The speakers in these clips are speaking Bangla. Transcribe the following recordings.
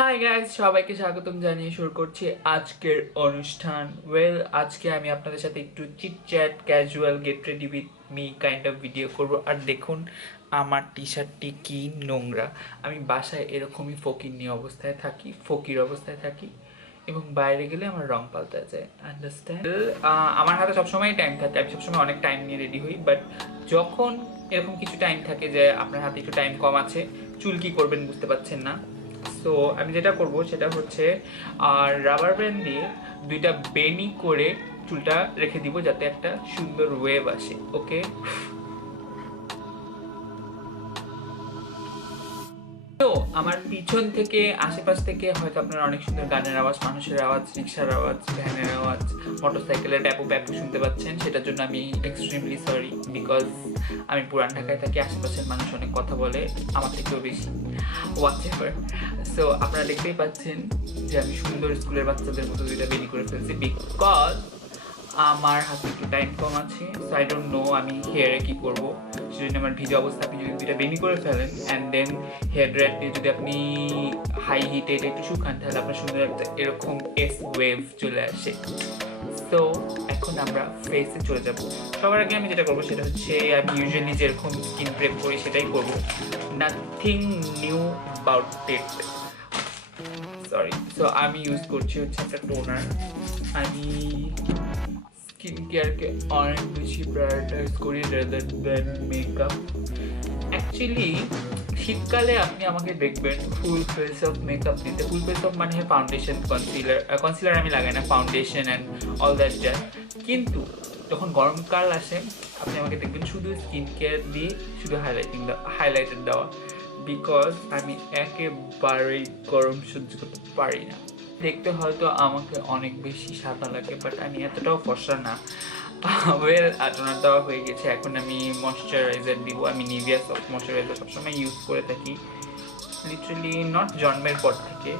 হাই গাইস, সবাইকে স্বাগতম জানিয়ে শুরু করছি আজকের অনুষ্ঠান। আজকে আমি আপনাদের সাথে একটু cheat chat casual get ready with me kind of video করব। আর দেখুন আমার টি শার্টটি কি নোংরা। আমি বাসায় এরকমই ফকির অবস্থায় থাকি এবং বাইরে গেলে আমার রং পাল্টা যায়, আন্ডারস্ট্যান্ড। আমার হাতে সবসময় টাইম থাকে, আমি সবসময় অনেক টাইম নিয়ে রেডি হই, বাট যখন এরকম কিছু টাইম থাকে যে আপনার হাতে একটু টাইম কম আছে, চুল কি করবেন বুঝতে পারছেন না, সো আমি যেটা করব সেটা হচ্ছে রাবার ব্যান্ড দিয়ে দুইটা বেনি করে চুলটা রেখে দিব যাতে একটা সুন্দর ওয়েভ আসে। ওকে, তো আমার পিছন থেকে আশেপাশ থেকে হয়তো আপনারা অনেক সুন্দর গানের আওয়াজ, মানুষের আওয়াজ, রিক্সার আওয়াজ, ভ্যানের আওয়াজ, মোটরসাইকেলের ট্যাপু প্যাপু শুনতে পাচ্ছেন। সেটার জন্য আমি এক্সট্রিমলি সরি, বিকজ আমি পুরান ঢাকায় থাকি, আশেপাশের মানুষ অনেক কথা বলে আমার থেকেও বেশি, হোয়াটস এভার। সো আপনারা দেখতেই পাচ্ছেন যে আমি সুন্দর স্কুলের বাচ্চাদের মতো দুইটা বেরি করে ফেলছি, বিকজ আমার হাতে একটু টাইম কম আছে। সো আই ডোন্ট নো আমি হেয়ারে কী করবো। সেজন্য আমার ভিজে অবস্থা আপনি যদি দুইটা বেনি করে ফেলেন অ্যান্ড দেন হেয়ার ড্রায়ার দিয়ে যদি আপনি হাই হিটে এটা একটু শুকান, তাহলে আপনার সুন্দর একটা এরকম এস ওয়েভ চলে আসে। তো এখন আমরা ফেসে চলে যাব। সবার আগে আমি যেটা করবো সেটা হচ্ছে আমি ইউজুয়ালি যেরকম স্কিন প্রেপ করি সেটাই করবো, nothing new about it, sorry. So আমি ইউজ করছি হচ্ছে একটা টোনার। আমি স্কিন কেয়ারকে অনেক বেশি প্রায়োরিটাইজ করি রাদার দেন মেকআপ। অ্যাকচুয়ালি শীতকালে আপনি আমাকে দেখবেন ফুল ফেস অফ মেকআপ দিতে। ফুল ফেস অফ মানে ফাউন্ডেশন, কনসিলার আমি লাগাই না, foundation and all that jazz. কিন্তু যখন গরমকাল আসে আপনি আমাকে দেখবেন শুধু স্কিন কেয়ার দিয়ে শুধু হাইলাইটার দেওয়া, বিকজ আমি একেবারেই গরম সহ্য করতে পারি না। দেখতে হয়তো আমাকে অনেক বেশি সাদা লাগে, বাট আমি এতটাও ফর্সা না। টোনার দেওয়া হয়ে গেছে, এখন আমি ময়শ্চারাইজার দিব। আমি নিভিয়া সফট ময়শ্চারাইজার সবসময় ইউজ করে থাকি, লিটারালি নট জন্মের পর থেকে,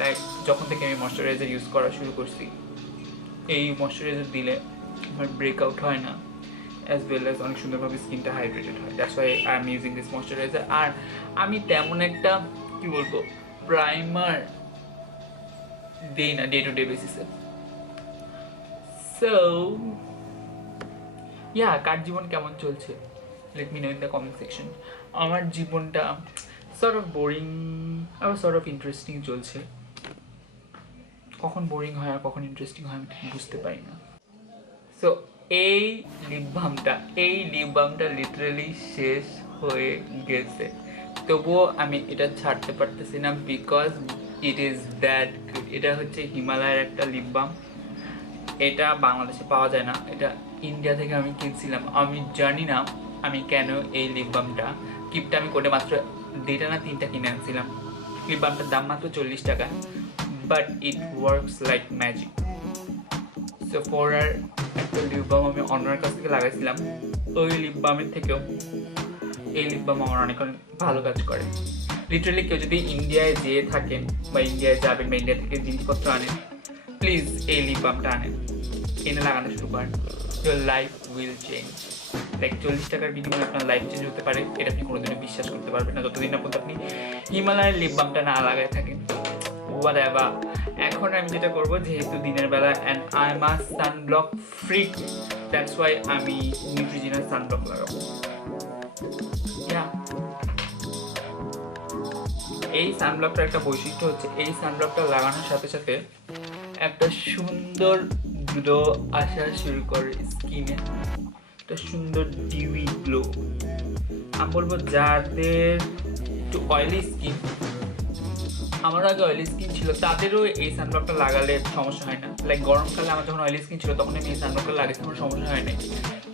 লাইক যখন থেকে আমি ময়শ্চারাইজার ইউজ করা শুরু করছি। এই ময়শ্চারাইজার দিলে আমার ব্রেকআউট হয় না, অ্যাজ ওয়েল অ্যাজ অনেক সুন্দরভাবে স্কিনটা হাইড্রেটেড হয়। That's why I am using this moisturiser. আর আমি তেমন একটা কী বলবো প্রাইমার দেই না ডে টু ডে বেসিসে। সো কার জীবন কেমন চলছে, let me know in the comment section. আমার জীবনটা সর্ট অফ বোরিং আবার সর্ট অফ ইন্টারেস্টিং চলছে। কখন বোরিং হয় আর কখন ইন্টারেস্টিং হয় আমি ঠিক বুঝতে পারি না। সো এই লিপ বামটা লিটারালি শেষ হয়ে গেছে, তবুও আমি এটা ছাড়তে পারতেছি না, because it is that good. এটা হচ্ছে হিমালয়ের একটা লিপ বাম। এটা বাংলাদেশে পাওয়া যায় না, এটা ইন্ডিয়া থেকে আমি কিনছিলাম। আমি জানি না আমি কেন এই লিপ বামটা, কিপটা আমি করে মাত্র 2টা না 3টা কিনে আনছিলাম। লিপ বামটার দাম মাত্র 40 টাকা, but it works like magic. So for আর একটা লিপ বাম আমি অন্যের কাছ থেকে লাগাইছিলাম, ওই লিপ বামের থেকেও এই লিপ বাম আমার অনেক অনেক ভালো কাজ করে। লিটারালি কেউ যদি ইন্ডিয়ায় যেয়ে থাকেন বা ইন্ডিয়ায় যাবেন বা ইন্ডিয়া থেকে জিনিসপত্র আনেন, প্লিজ এই লিপ বামটা আনেন, এনে লাগানো শুরু করেন, your life will change. Like 40 টাকার বিনিময়ে আপনার লাইফ চেঞ্জ হতে পারে, এটা আপনি কোনোদিনও বিশ্বাস করতে পারবেন না যতদিন না পর্যন্ত আপনি হিমালয়ের লিপ বামটা না লাগায় থাকেন। হোয়াটএভার। এখন আমি যেটা করবো, যেহেতু দিনের বেলা and I am a sunblock freak, that's why আমি নিউট্রিজিনাল সানব্লক লাগাবো। এই সানব্লকটার একটা বৈশিষ্ট্য হচ্ছে এই সানব্লকটা লাগানোর সাথে সাথে একটা সুন্দর গ্লো আসা শুরু করে স্কিনে, একটা সুন্দর ডিউই গ্লো। আমি বলবো যাদের একটু অয়েলি স্কিন, আমার আগে অয়েলি স্কিন ছিল, তাদেরও এই সানব্লকটা লাগালে সমস্যা হয় না। লাইক গরমকালে আমার যখন অয়েলি স্কিন ছিল তখন আমি এই সানব্লকটা লাগাতে আমার সমস্যা হয় না।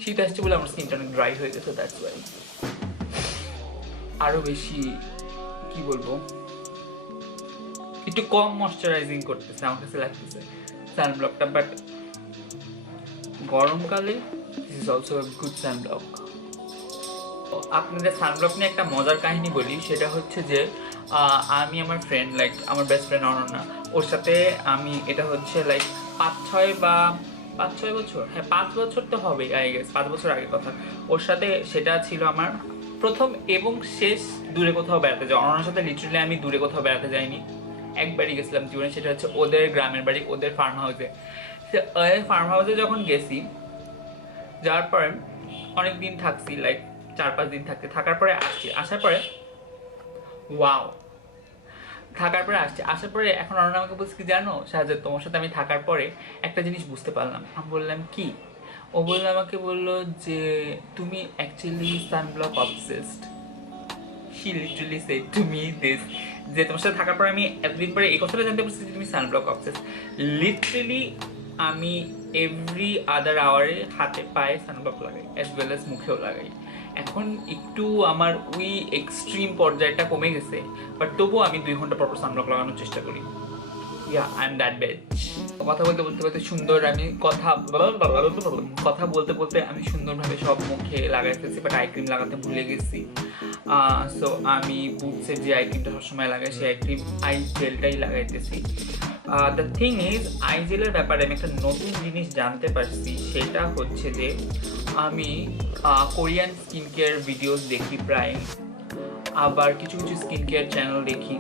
শীত আসছে বলে আমার স্কিনটা অনেক ড্রাই হয়ে গেছে, দ্যাটস ওয়াই আরও বেশি কি বলবো একটু কম ময়শ্চারাইজিং করতেছে আমার কাছে লাগতেছে সানব্লকটা। বাট গরমকালে this is also a good sunblock. আপনাদের সানব্লক নিয়ে একটা মজার কাহিনী বলি, সেটা হচ্ছে যে আমি আমার ফ্রেন্ড, লাইক আমার বেস্ট ফ্রেন্ড অনন্যা, ওর সাথে আমি এটা হচ্ছে লাইক 5-6 বছর, হ্যাঁ 5 বছর তো হবেই, আই গেস 5 বছর আগে কথা। ওর সাথে সেটা ছিল আমার প্রথম এবং শেষ দূরে কোথাও বেড়াতে যাওয়া। অনন্যার সাথে লিটারালি আমি দূরে কোথাও বেড়াতে যাইনি, একবারই গেছিলাম জীবনে, সেটা হচ্ছে ওদের গ্রামের বাড়ি, ওদের ফার্ম হাউসে। ওদের ফার্ম হাউসে যখন গেছি, যাওয়ার পরে অনেক দিন থাকছি, লাইক 4-5 দিন থাকার পরে আসছি, আসার পরে ওয়াও, আসার পরে এখন অরুণ আমাকে বলছে কি জানো শাহজাদ, তোমার সাথে আমি থাকার পরে একটা জিনিস বুঝতে পারলাম। আমি বললাম কি? ও বললো, আমাকে বললো যে তুমি actually sunblock obsessed. She literally said to me this, যে তোমার সাথে থাকার পরে আমি এতদিন পরে এই কথাটা জানতে পারছি যে তুমি সানব্লক অবসেসড। লিটারালি আমি এভরি আদার আওয়ারে হাতে পায়ে সানব্লক লাগাই, অ্যাজ ওয়েল অ্যাজ মুখেও লাগাই। এখন একটু আমার ওই এক্সট্রিম পর্যায়টা কমে গেছে, বাট তবুও আমি 2 ঘন্টা পর সানব্লক লাগানোর চেষ্টা করি। ইয়া, আই এম দ্যাট ব্যাচ। কথা বলতে বলতে সুন্দর, আমি কথা বলতে আমি সুন্দরভাবে সব মুখে লাগাই ফেলছি, বাট আই ক্রিম লাগাতে ভুলে গেছি। সো আমি বুথসের যে আই ক্রিমটা সবসময় লাগাই, সেই আই ক্রিম আই জেলটাই লাগাইতেছি। দ্য থিং ইজ, আই জেলের ব্যাপারে আমি একটা নতুন জিনিস জানতে পারছি, সেটা হচ্ছে যে আমি কোরিয়ান স্কিন কেয়ার ভিডিওস দেখি প্রায়, আবার কিছু স্কিন কেয়ার চ্যানেল দেখি।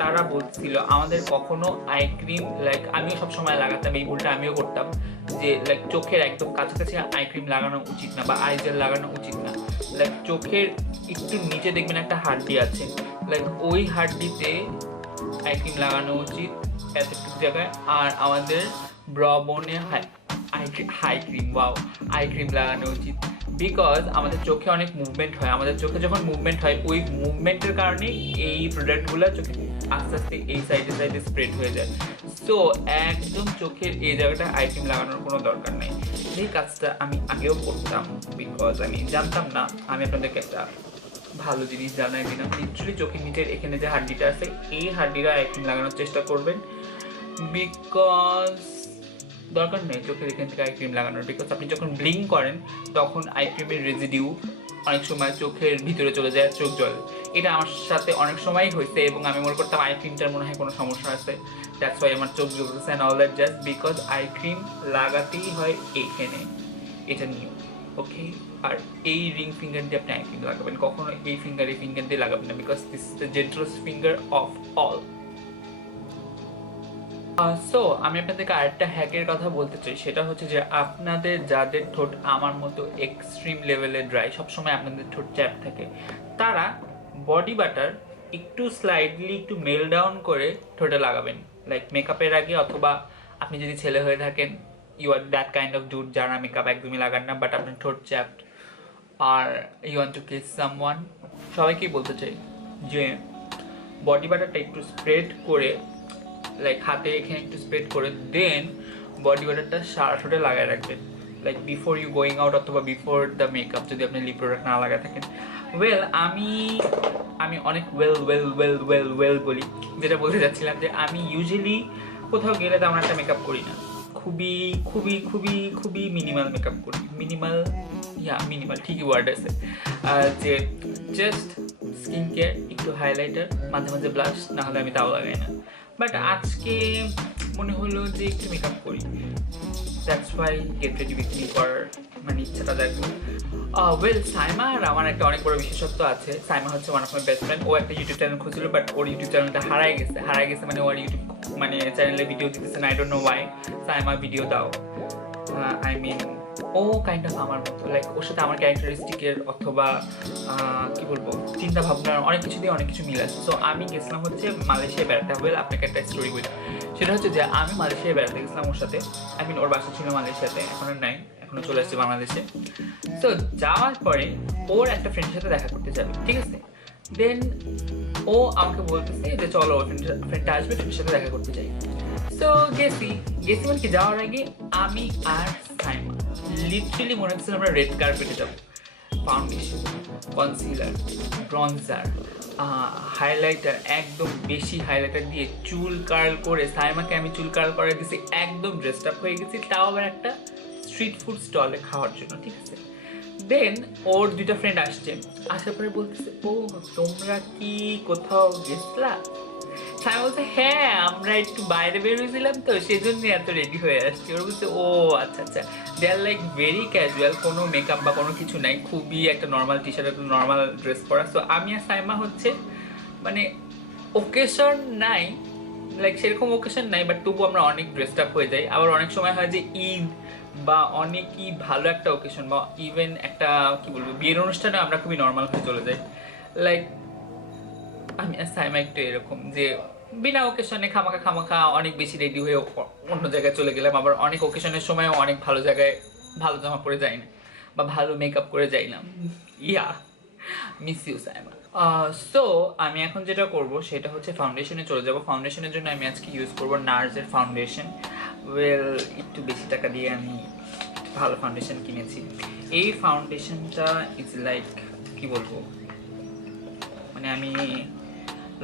তারা বলছিল আমাদের কখনো আই ক্রিম, লাইক আমিও সবসময় লাগাতাম, এই ভুলটা আমিও করতাম, যে লাইক চোখের একদম কাছাকাছি আই ক্রিম লাগানো উচিত না বা আই জেল লাগানো উচিত না। লাইক চোখের একটু নিচে দেখবেন একটা হাড্ডি আছে, লাইক ওই হাড্ডিতে আই ক্রিম লাগানো উচিত এতটুকু জায়গায়। আর আমাদের ব্রবনে আই ক্রিম লাগানো উচিত, বিকজ আমাদের চোখে অনেক মুভমেন্ট হয়। আমাদের চোখে যখন মুভমেন্ট হয়, ওই মুভমেন্টের কারণে এই প্রোডাক্টগুলো চোখে আস্তে আস্তে এই সাইডে স্প্রেড হয়ে যায়। সো একদম চোখের এই জায়গাটা আই ক্রিম লাগানোর কোনো দরকার নেই। এই কাজটা আমি আগেও করতাম, বিকজ আমি জানতাম না। আমি আপনাদেরকে একটা ভালো জিনিস জানাই দিলাম, লিটারালি চোখের নিচের এখানে যে হাড্ডিটা আছে, এই হাড্ডিটা আই ক্রিম লাগানোর চেষ্টা করবেন, বিকজ দরকার নেই চোখের এখান থেকে আই ক্রিম লাগানোর। বিকজ আপনি যখন ব্লিং করেন তখন আই ক্রিমের রেজিডিউ অনেক সময় চোখের ভিতরে চলে যায়, চোখ জল। এটা আমার সাথে অনেক সময়ই হয়েছে এবং আমি মনে করতাম আই ক্রিমটার মনে হয় কোনো সমস্যা আছে, দ্যাটস ওয়াই আমার চোখ জ্বলতেছে and all that, just because eye cream লাগাতেই হয় এইখানে, এটা নিয়ে, ওকে। আর এই রিং ফিঙ্গার দিয়ে আপনি আই ক্রিম লাগাবেন, কখনো এই ফিঙ্গার দিয়ে লাগাবেন না, because this is the জেন্টলেস্ট finger of all. So আমি আপনাদেরকে আরেকটা হ্যাকের কথা বলতে চাই, সেটা হচ্ছে যে আপনাদের যাদের ঠোঁট আমার মতো এক্সট্রিম লেভেলে ড্রাই, সবসময় আপনাদের ঠোঁট চ্যাপ থাকে, তারা বডি বাটার একটু স্লাইডলি একটু মেল ডাউন করে ঠোঁটে লাগাবেন, লাইক মেকআপের আগে। অথবা আপনি যদি ছেলে হয়ে থাকেন, you are that kind of dude যারা মেকআপ একদমই লাগান না, বাট আপনার ঠোঁট চ্যাপড আর you want to kiss someone, সবাইকেই বলতে চাই যে বডি বাটারটা একটু স্প্রেড করে, লাইক হাতে এখানে একটু স্প্রেড করে দেন বডি ওয়াটারটা সারা ঠোঁটে লাগায় রাখবেন, like before you going out অথবা বিফোর দ্য মেকআপ, যদি আপনি লিপ প্রোডাক্ট না লাগায় থাকেন। আমি অনেক ওয়েল বলি, যেটা বলতে যাচ্ছিলাম যে আমি ইউজুয়ালি কোথাও গেলে তেমন একটা মেকআপ করি না, খুবই মিনিমাল মেকআপ করি। মিনিমাল ঠিকই ওয়ার্ড আছে, যে জাস্ট স্কিন কেয়ার, একটু হাইলাইটার, মাঝে মাঝে ব্লাশ, না হলে আমি তাও লাগাই না। বাট আজকে মনে হলো যে একটু মেকআপ করি, that's why gate ready with me করার মানে ইচ্ছাটা দেখবো। সাইমা আর আমার একটা অনেক বড় বিশেষত্ব আছে। সাইমা হচ্ছে one of my best friend. ও একটা ইউটিউব চ্যানেল খুঁজছিল, বাট ওর ইউটিউব চ্যানেলটা হারাই গেছে মানে ওর ইউটিউব মানে চ্যানেলে ভিডিও দিতেছে না, I don't know why. Saima video দাও, আই মিন ও কাইন্ড অফ আমার মতো, লাইক ওর সাথে আমার ক্যারেক্টারিস্টিকের অথবা কী বলবো চিন্তা ভাবনার অনেক কিছু দিয়ে অনেক কিছু মিল আছে। সো আমি গেছিলাম হচ্ছে মালয়েশিয়ায় বেড়াতে হবে। আপনাকে একটা স্টোরি বলি, সেটা হচ্ছে যে আমি মালয়েশিয়ায় বেড়াতে গেছিলাম ওর সাথে। আই মিন ওর বাসা ছিল মালয়েশিয়াতে, এখন আর নাই, এখনও চলে আসছে বাংলাদেশে। সো যাওয়ার পরে ওর একটা ফ্রেন্ডের সাথে দেখা করতে যাবে, ঠিক আছে। দেন ও আমাকে বলতেছে যে চলো ওর ফ্রেন্ডটা আসবে, ফ্রেন্ডের সাথে দেখা করতে চাই। সো গেছি মানে কি, যাওয়ার আগে আমি আর সাইমা লিটারালি মনে হচ্ছিল আমরা রেড কার্পেটে যাবো। ফাউন্ডেশন, কনসিলার, ব্রঞ্জার, হাইলাইটার, একদম বেশি হাইলাইটার দিয়ে চুল কার্ল করে সাইমাকে আমি চুল কার্ল করে দিয়েছি, একদম ড্রেসড আপ হয়ে গেছি, তাও আবার একটা স্ট্রিট ফুড স্টলে খাওয়ার জন্য, ঠিক আছে। দেন ওর দুইটা ফ্রেন্ড আসছে, আসার পরে বলতেছে ও তোমরা কি কোথাও গেছিলা? সাইমা বলছে হ্যাঁ আমরা একটু বাইরে বেরোয়েছিলাম তো সেজন্য এত রেডি হয়ে আসছি। ওর বলছে ও আচ্ছা, দে আর লাইক ভেরি ক্যাজুয়াল, কোনো মেকআপ বা কোনো কিছু নাই, খুবই একটা নর্মাল টি শার্ট, একটা নর্মাল ড্রেস পরা। সো আমি আর সাইমা হচ্ছে মানে ওকেশন নাই লাইক সেরকম ওকেশন নাই, বাট তবু আমরা অনেক ড্রেসড আপ হয়ে যাই। আবার অনেক সময় হয় যে ঈদ বা অনেকই ভালো একটা ওকেশন বা ইভেন একটা কি বলবো বিয়ের অনুষ্ঠানে আমরা খুবই নর্মাল হয়ে চলে যাই। লাইক আমি সাইমা একটু এরকম যে বিনা ওকেশনে খামাখা খামাখা অনেক বেশি রেডি হয়ে অন্য জায়গায় চলে গেলাম, আবার অনেক ওকেশনের সময়ও অনেক ভালো জায়গায় ভালো জামা পরে যাই না বা ভালো মেকআপ করে যাই না। ইয়া, মিস ইউ সাইমা। সো আমি এখন যেটা করব সেটা হচ্ছে ফাউন্ডেশনে চলে যাব। ফাউন্ডেশনের জন্য আমি আজকে ইউজ করব নার্সের ফাউন্ডেশন। ওয়েল, একটু বেশি টাকা দিয়ে আমি ভালো ফাউন্ডেশন কিনেছি। এই ফাউন্ডেশনটা ইজ লাইক কি বলবো, মানে আমি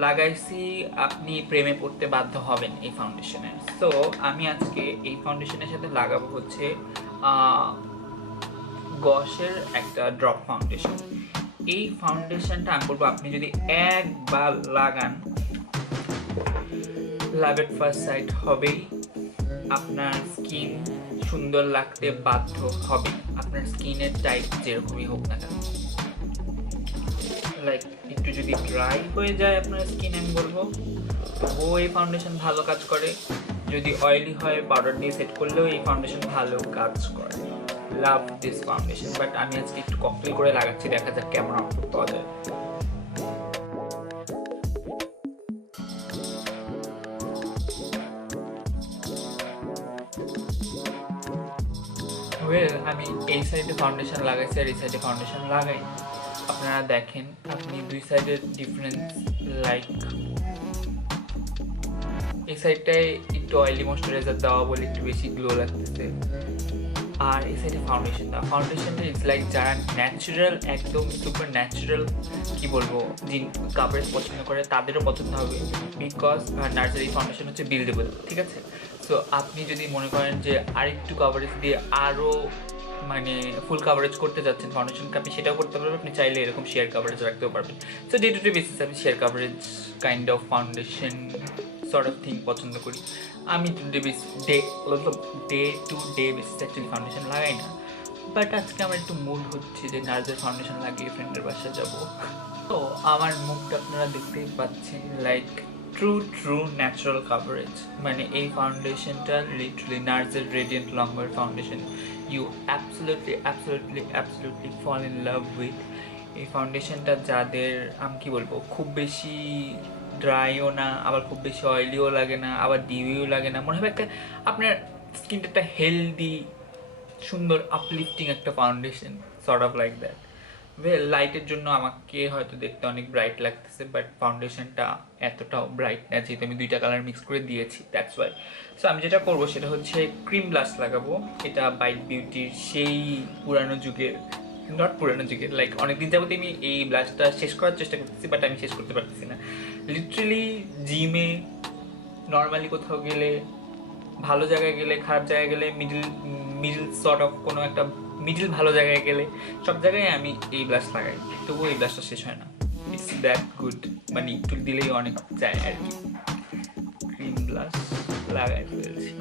লাগাইছি, আপনি প্রেমে পড়তে বাধ্য হবেন এই ফাউন্ডেশনের। সো আমি আজকে এই ফাউন্ডেশনের সাথে লাগাবো হচ্ছে গসের একটা ড্রপ ফাউন্ডেশন। এই ফাউন্ডেশনটা আমি বলবো আপনি যদি একবার লাগান, লাভ এট ফার্স্ট সাইট হবেই। আপনার স্কিন সুন্দর লাগতে বাধ্য হবে, আপনার স্কিনের টাইপ যেরকমই হোক না কেন। লাইক একটু যদি ড্রাই হয়ে যায় আপনার স্কিন, আমি বলবো ও এই ফাউন্ডেশন ভালো কাজ করে। যদি অয়েলি হয় পাউডার দিয়ে সেট করলেও এই ফাউন্ডেশন ভালো কাজ করে। Love this foundation. বাট আমি আজকে একটু ককটেল করে লাগাচ্ছি, দেখা যাক কেমন আউটপুট পাওয়া যায়। ওয়েল, আমি এই সাইডে ফাউন্ডেশন লাগাইছি আর এই সাইডে ফাউন্ডেশন লাগাই। আপনারা দেখেন, আপনি দুই সাইডের ডিফারেন্স। লাইক এই সাইডটায় একটু অয়েলি ময়েশ্চারাইজার দেওয়া বলে একটু বেশি গ্লো লাগতেছে, আর এই সাইডে ফাউন্ডেশন দেওয়া। ফাউন্ডেশনটা ইটস লাইক যারা ন্যাচারাল, একদম সুপার ন্যাচারাল কি বলবো যিনি কাভারেজ পছন্দ করে তাদেরও পছন্দ হবে, বিকজ নার্সারি ফাউন্ডেশন হচ্ছে বিল্ডেবল, ঠিক আছে। সো আপনি যদি মনে করেন যে আরেকটু কাভারেজ দিয়ে আরও মানে ফুল কাভারেজ করতে যাচ্ছেন ফাউন্ডেশনকে, আপনি সেটাও করতে পারবেন। আপনি চাইলে এরকম শেয়ার কাভারেজ রাখতেও পারবেন। So day to day basis আমি sheer coverage kind of foundation sort of thing পছন্দ করি। আমি day to day basis actually foundation লাগাই না, বাট আজকে আমার একটু মুড হচ্ছে যে নার্সের ফাউন্ডেশন লাগিয়ে ফ্রেন্ডের বাসায় যাব। তো আমার মুখটা আপনারা দেখতেই পাচ্ছেন, লাইক ট্রু ন্যাচারাল কাভারেজ। মানে এই ফাউন্ডেশনটা লিটারালি নার্সের radiant longwear foundation. You absolutely fall in love with এই ফাউন্ডেশনটা। যাদের আমি কি বলবো খুব বেশি ড্রাইও না, আবার খুব বেশি অয়েলিও লাগে না, আবার ডিউইও লাগে না, মনে হবে একটা আপনার স্কিনটা একটা হেলদি সুন্দর আপলিফটিং একটা foundation, sort of like that. Well, লাইটের জন্য আমাকে হয়তো দেখতে অনেক ব্রাইট লাগতেছে, বাট ফাউন্ডেশনটা এতটাও ব্রাইট না, যেহেতু আমি দুইটা কালার মিক্স করে দিয়েছি, দ্যাটস ওয়াই। সো আমি যেটা করবো সেটা হচ্ছে ক্রিম ব্লাশ লাগাবো। এটা বাইট বিউটির সেই পুরানো যুগের, নট পুরানো যুগের, লাইক অনেকদিন যাবত আমি এই ব্লাশটা শেষ করার চেষ্টা করতেছি, বাট আমি শেষ করতে পারতেছি না। লিটারেলি জিমে নর্মালি কোথাও গেলে, ভালো জায়গায় গেলে, খারাপ জায়গায় গেলে, মিডল সর্ট অফ কোনো একটা মিডল ভালো জায়গায় গেলে, সব জায়গায় আমি এই ব্লাশ লাগাই, তবুও এই ব্লাশটা শেষ হয় না। ইটস দ্যাট গুড, মানে একটু দিলেই অনেক যায় আর কি। ক্রিম ব্লাশ লাগাই ফেলছি।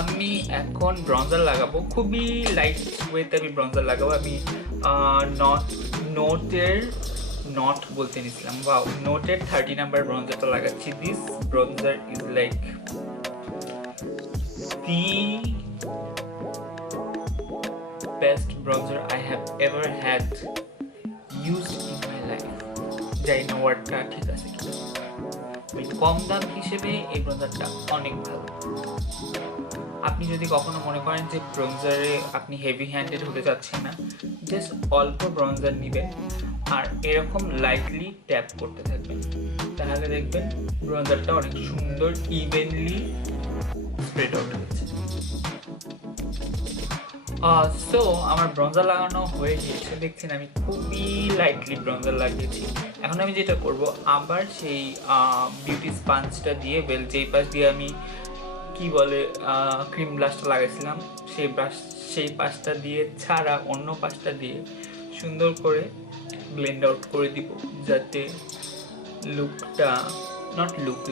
আমি এখন ব্রঞ্জার লাগাবো, খুবই লাইট ওয়েতে আমি ব্রঞ্জার লাগাবো। আমি নট বলতে নিছিলাম, ওয়াও, নোটের 30 নাম্বার ব্রঞ্জারটা লাগাচ্ছি। This bronzer is like the best bronzer I have ever had used in my life. জানি না ওয়ার্ডটা ঠিক আছে কিনা, কম দাম হিসেবে এই ব্রঞ্জারটা অনেক ভালো। আপনি যদি কখনো মনে করেন যে ব্রঞ্জারে আপনি হেভি হ্যান্ডেড হতে চাচ্ছেন না, জাস্ট অল্প ব্রঞ্জার নেবেন আর এরকম লাইটলি ট্যাপ করতে থাকবেন, তাহলে দেখবেন ব্রঞ্জারটা অনেক সুন্দর ইভেনলি স্প্রেড আউট হচ্ছে। সো আমার ব্রঞ্জার লাগানো হয়ে গিয়েছে, দেখছেন আমি খুবই লাইটলি ব্রঞ্জার লাগিয়েছি। এখন আমি যেটা করব, আবার সেই বিউটি স্পঞ্জটা দিয়ে যেই পাশ দিয়ে আমি কি বলে ক্রিম ব্লাশটা লাগাইছিলাম, সেই পাশটা দিয়ে ছাড়া অন্য পাশটা দিয়ে সুন্দর করে ব্লেন্ড আউট করে দিব, যাতে লুকটা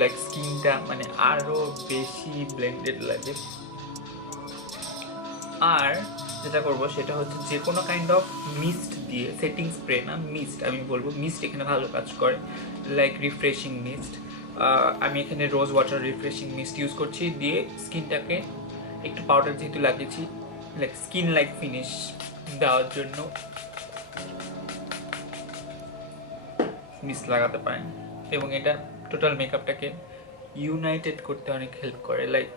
লাইক স্কিনটা মানে আরও বেশি ব্লেন্ডেড লাগে। আর যেটা করবো সেটা হচ্ছে যে কোনো কাইন্ড অফ মিস্ট দিয়ে, সেটিং স্প্রে না, মিস্ট আমি বলবো, মিস্ট এখানে ভালো কাজ করে, লাইক রিফ্রেশিং মিস্ট। আমি এখানে rose water refreshing mist use করছি, দিয়ে স্কিনটাকে একটু পাউডার যেহেতু লাগিয়েছি, লাইক স্কিন লাইক ফিনিশ দেওয়ার জন্য মিস্ট লাগাতে পারেন। এবং এটা টোটাল মেকআপটাকে ইউনাইটেড করতে অনেক হেল্প করে, লাইক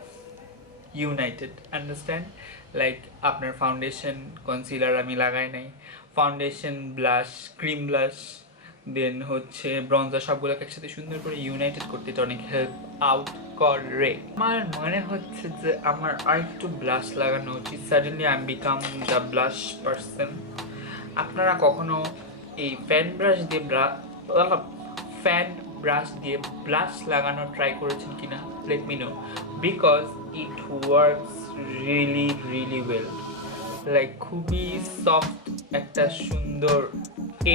ইউনাইটেড, আন্ডারস্ট্যান্ড? লাইক আপনার ফাউন্ডেশন কনসিলার আমি লাগাই নাই, ফাউন্ডেশন ব্লাশ ক্রিম ব্লাশ দেন হচ্ছে ব্রঞ্জার সবগুলোকে একসাথে সুন্দর করে ইউনাইটেড করতে এটা অনেক হেল্প আউট করে। আমার মনে হচ্ছে যে আমার আর একটু ব্লাশ লাগানো উচিত। Suddenly I become the blush person. আপনারা কখনো এই ফ্যান ব্রাশ দিয়ে ব্লাশ লাগানো ট্রাই করেছেন কিনা? Late me no, because it works really really well. Like খুবই সফট একটা সুন্দর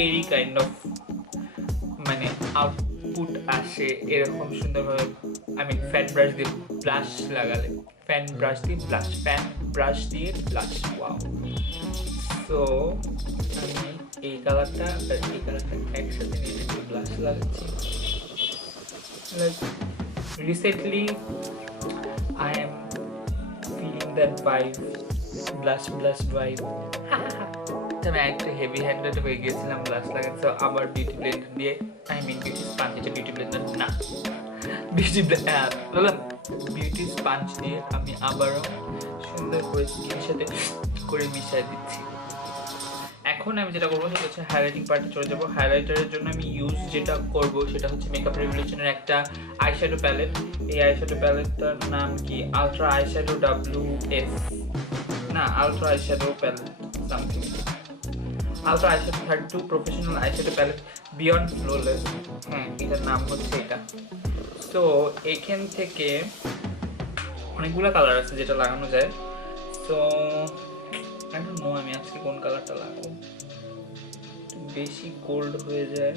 এরি কাইন্ড অফ মানে আউটপুট আসে এরকম সুন্দরভাবে। আমি ফ্যান ব্রাশ দিয়ে ব্লাশ লাগালে, ফ্যান ব্রাশ দিয়ে ব্লাশ, ওয়াও। সো আমি এই কালারটা আর এই কালারটা একসাথে নিয়ে একটু ব্লাশ লাগাচ্ছি। Like recently I am feeling that vibe, blush vibe. আমি একটু হেভি হ্যান্ডেড হয়ে গিয়েছিলাম ব্লাশ লাগাতে, তো আবার বিউটি ব্লেন্ডার দিয়ে, বিউটি স্পঞ্জ, এটা বিউটি ব্লেন্ডার না, বিউটি স্পঞ্জ দিয়ে আমি আবারও সুন্দর করে স্কিনের সাথে করে মিশিয়ে দিচ্ছি। এখন আমি যেটা করবো সেটা হচ্ছে হাইলাইটিং পার্টে চলে যাবো। হাইলাইটারের জন্য আমি যেটা করবো সেটা হচ্ছে মেকআপ রেভলিউশনের একটা আইশ্যাডো প্যালেট। এই আইশ্যাডো প্যালেটটার নাম কি? Ultra eyeshadow ultra eyeshadow palette something, ultra eyeshadow 32 professional eyeshadow palette beyond flawless. হ্যাঁ, এটার নাম হচ্ছে এটা। তো এখান থেকে অনেকগুলো কালার আছে যেটা লাগানো যায়। তো আই ডোন্ট নো আমি আজকে কোন কালারটা লাগাবো, বেশি গোল্ড হয়ে যায়।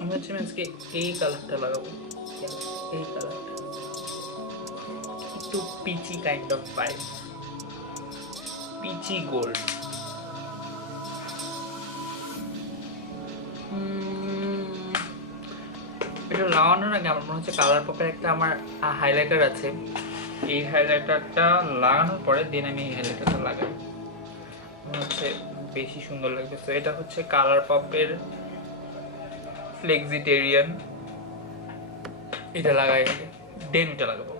আমি হচ্ছে আজকে এই কালারটা লাগাবো, এই কালারটা একটু peachy kind of vibe, peachy gold. এটা লাগানোর আগে আমার মনে হচ্ছে কালার পপের একটা আমার হাইলাইটার আছে, এই হাইলাইটারটা লাগানোর পরে দেন আমি এই হাইলাইটারটা লাগাই, মনে হচ্ছে বেশি সুন্দর লাগবে। তো এটা হচ্ছে কালার পপের ফ্লেক্সিটেরিয়ান, এটা লাগাই আগে দেন এটা লাগাবো।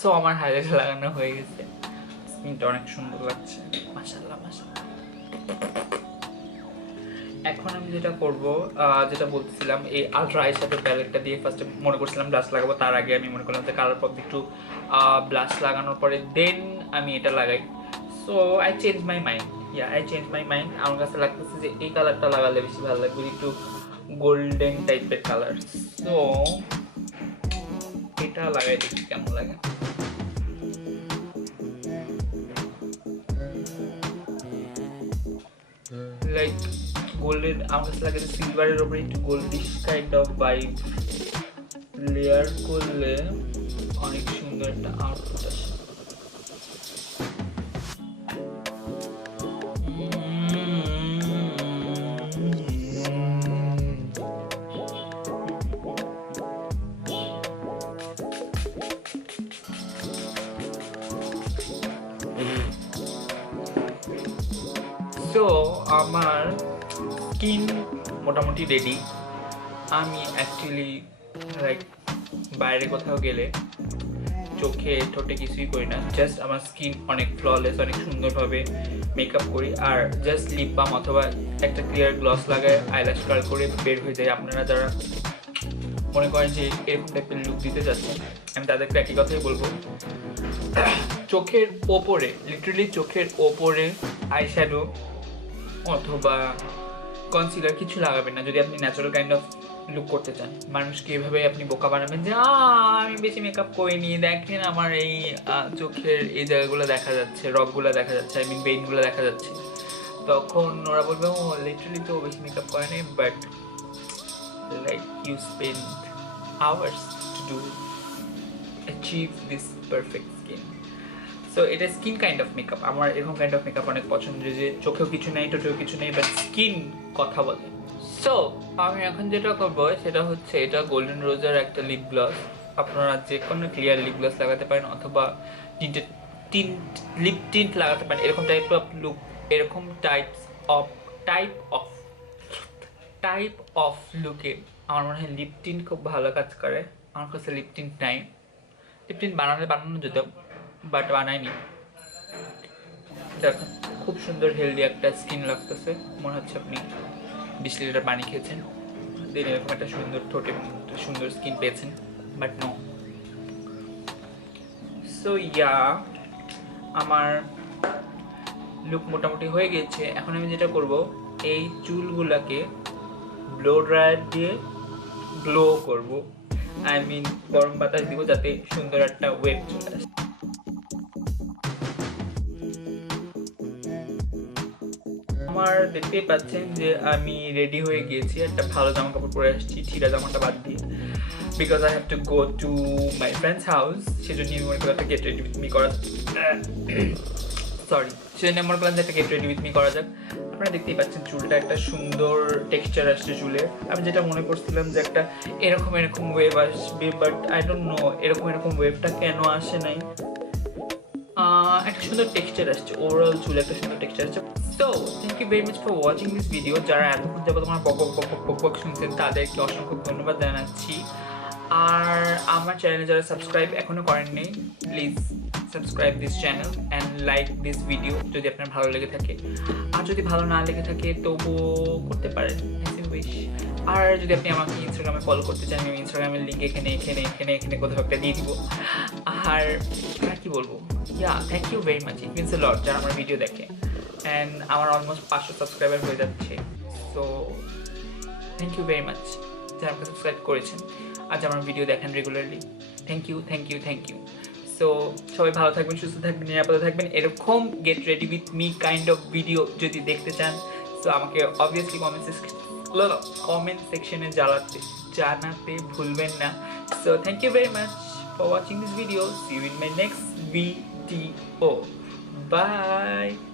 সো আমার হাইলাইটার লাগানো হয়ে গেছে, স্কিনটা অনেক সুন্দর লাগছে, মাশাআল্লাহ মাশাআল্লাহ। এখন আমি যেটা করব, যেটা বলতেছিলাম, এই আলট্রা আইশ্যাডো প্যালেটটা দিয়ে ফার্স্টে মনে করছিলাম ব্লাশ লাগাবো, তার আগে আমি মনে করলাম যে কালার পপ একটু ব্লাশ লাগানোর পরে দেন আমি এটা লাগাই। So I change my mind. আমার কাছে লাগতেছে যে এই কালারটা লাগালে বেশি ভালো লাগবে, একটু গোল্ডেন টাইপের কালার। সো এটা লাগাই দেখি কেমন লাগে। লাইক গোল্ডেন, আমার কাছে লাগে সিলভারের উপরে একটু গোল্ডিশ কাইন্ড অফ ভাইব লেয়ার করলে অনেক সুন্দর একটা আউটপুট আসে। তো আমার স্কিন মোটামুটি রেডি। আমি অ্যাকচুয়ালি লাইক বাইরে কোথাও গেলে চোখে ঠোঁটে কিছুই করি না, জাস্ট আমার স্কিন অনেক ফ্ললেস, অনেক সুন্দরভাবে মেকআপ করি, আর জাস্ট লিপ বাম অথবা একটা ক্লিয়ার গ্লস লাগায় আইল্যাশ কার্ল করে বের হয়ে যায়। আপনারা যারা মনে করেন যে এরকম টাইপের লুক দিতে যাচ্ছেন, আমি তাদেরকে একই কথাই বলবো, চোখের ওপরে, লিটারালি চোখের ওপরে আইশ্যাডো অথবা কনসিলার কিছু লাগাবেন না যদি আপনি ন্যাচারাল কাইন্ড অফ লুক করতে চান। মানুষকে এভাবে আপনি বোকা বানাবেন যে আমি বেশি মেকআপ করিনি, দেখেন আমার এই চোখের এই জায়গাগুলো দেখা যাচ্ছে, রকগুলো দেখা যাচ্ছে, বেইনগুলো দেখা যাচ্ছে, তখন ওরা বলবে ও লিটারালি তো বেশি মেকআপ করেনি। But you spend hours to do achieve this perfect skin. So এটা স্কিন কাইন্ড অফ মেকআপ। আমার এরকম কাইন্ড অফ মেকআপ অনেক পছন্দ, যে চোখেও কিছু নেই, টোটেও কিছু নেই, বাট স্কিন কথা বলে। সো আমি এখন যেটা করবো সেটা হচ্ছে, এটা গোল্ডেন রোজের একটা লিপ গ্লস। আপনারা যে কোনো ক্লিয়ার লিপ গ্লস লাগাতে পারেন, অথবা লিপ টিন্ট লাগাতে পারেন। এরকম টাইপ অফ লুক, এরকম টাইপ অফ লুকে আমার মনে হয় লিপ টিন্ট খুব ভালো কাজ করে। আমার কাছে লিপ টিন্ট নাই, লিপ টিন্ট বানানো যেত, বাট বানাইনি। দেখেন খুব সুন্দর হেলদি একটা স্কিন লাগতেছে, মনে হচ্ছে আপনি 20 লিটার পানি খেয়েছেন, দেন এরকম একটা সুন্দর ঠোঁটে সুন্দর স্কিন পেয়েছেন, বাট নো। সো ইয়া, আমার লুক মোটামুটি হয়ে গেছে। এখন আমি যেটা করব, এই চুলগুলাকে ব্লো ড্রায়ার দিয়ে গ্লো করব, আই মিন গরম বাতাস দিব, যাতে সুন্দর একটা ওয়েভ চলে আসে। আমার দেখতেই পাচ্ছেন যে আমি রেডি হয়ে গিয়েছি, একটা ভালো জামা কাপড় পরে আসছি, ছিঁড়া জামাটা বাদ দিয়ে, because I have to go to my friends house. সেজন্য আমি মনে করলাম একটা গেট রেডি উইথ মি করা, সেজন্য মনে করলাম যে একটা গেট রেডি উইথ মি করা যাক। আপনারা দেখতেই পাচ্ছেন চুলটা একটা সুন্দর টেক্সচার আসছে চুলের। আমি যেটা মনে করছিলাম যে একটা এরকম ওয়েভ আসবে, বাট আই ডোন্ট নো এরকম ওয়েভটা কেন আসে নাই। একটা সুন্দর টেক্সচার আসছে, ওভারঅল চুলে একটা সুন্দর টেক্সচার আসছে। So thank you very much for watching this video. যারা এতক্ষণ যাবো তোমার বক শুনছেন তাদেরকে অসংখ্য ধন্যবাদ জানাচ্ছি। আর আমার চ্যানেলে যারা সাবস্ক্রাইব এখনো করেননি, please subscribe this channel and like this video যদি আপনার ভালো লেগে থাকে। আর যদি ভালো না লেগে থাকে তবুও করতে পারেন, আর যদি আপনি আমাকে ইনস্টাগ্রামে ফলো করতে চান, আমি ইনস্টাগ্রামের লিঙ্ক এখানে কোথাও একটা দিয়ে দিব। আর কি বলবো, thank you very much, it means a lot যারা আমার ভিডিও দেখে। অ্যান্ড আমার অলমোস্ট 500 সাবস্ক্রাইবার হয়ে যাচ্ছে। So thank you very much যারা আমাকে সাবস্ক্রাইব করেছেন, আজ আমার ভিডিও দেখেন রেগুলারলি। Thank you. সো সবাই ভালো থাকবেন, সুস্থ থাকবেন, নিরাপদে থাকবেন। এরকম gate ready with me kind of video যদি দেখতে চান, সো আমাকে অবভিয়াসলি কমেন্ট সেকশনে জানাতে ভুলবেন না। So thank you very much for watching this video. See you in my next video. Bye.